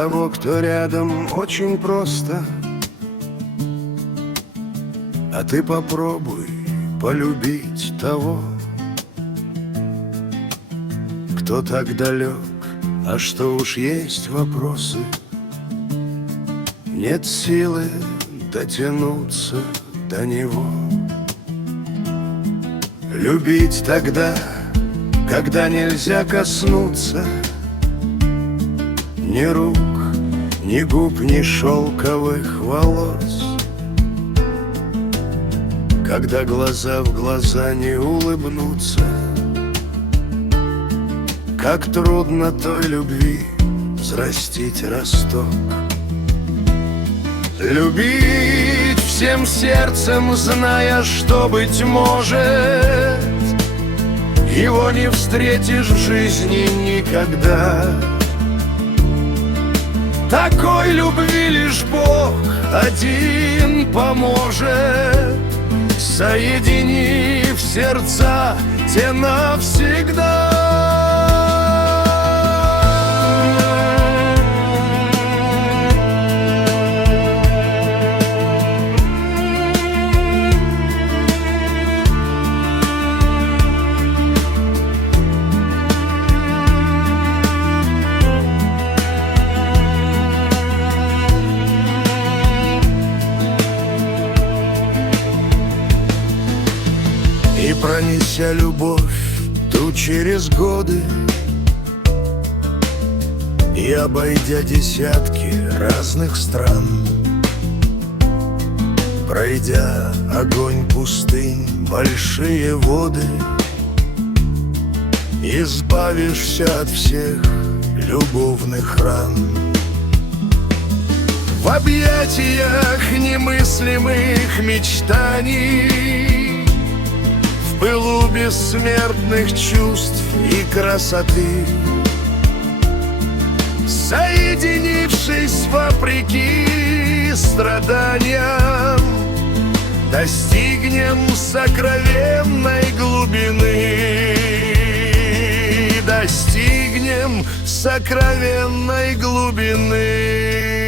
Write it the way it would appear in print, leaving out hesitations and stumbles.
того, кто рядом, очень просто. А ты попробуй полюбить того, кто так далек, а что уж есть вопросы. Нет силы дотянуться до него. Любить тогда, когда нельзя коснуться ни рук, ни губ, ни шелковых волос, когда глаза в глаза не улыбнутся. Как трудно той любви взрастить росток. Любить всем сердцем, зная, что, быть может, его не встретишь в жизни никогда. Такой любви лишь Бог один поможет, соединив сердца те навсегда. И пронеся любовь ту через годы, и обойдя десятки разных стран, пройдя огонь пустынь, большие воды, избавишься от всех любовных ран. В объятиях немыслимых мечтаний, в пылу бессмертных чувств и красоты, соединившись вопреки страданиям, достигнем сокровенной глубины. Достигнем сокровенной глубины.